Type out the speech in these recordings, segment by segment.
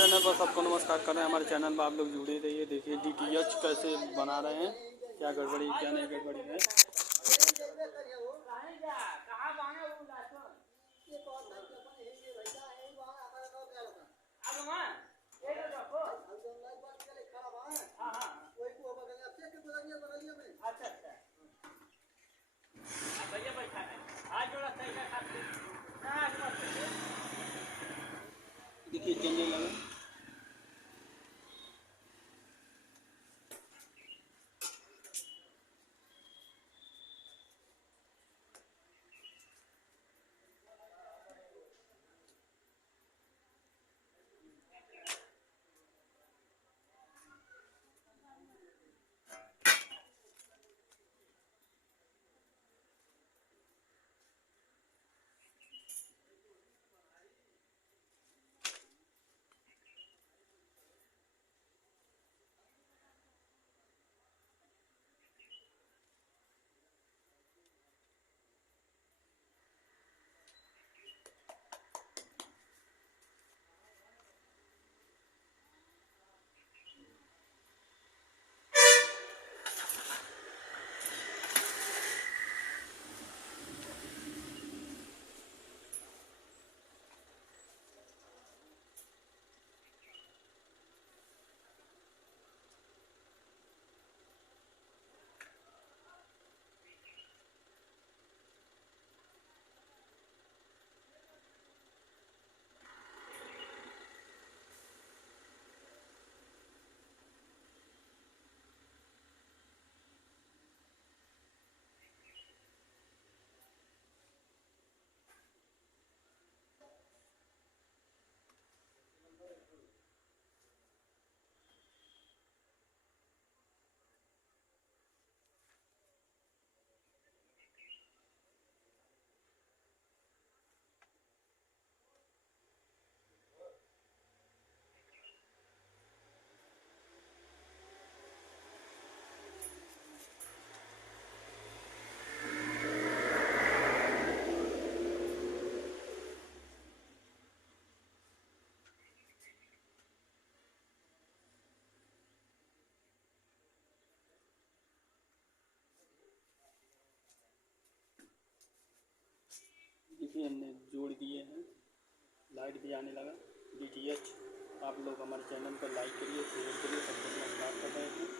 Channel पर सबको नमस्कार कर रहे हैं। हमारे चैनल पर आप लोग जुड़े रहिए। देखिए डीटीएच कैसे बना रहे हैं, क्या गड़बड़ी क्या नहीं गड़बड़ी है। देखिए चलने लगा। देखिए हमने जोड़ दिए हैं, लाइट भी आने लगा। डीटीएच आप लोग हमारे चैनल पर लाइक करिए, शेयर करिए। सबको नमस्कार कर रहे हैं।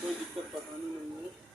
कोई दिक्कत परेशानी नहीं है।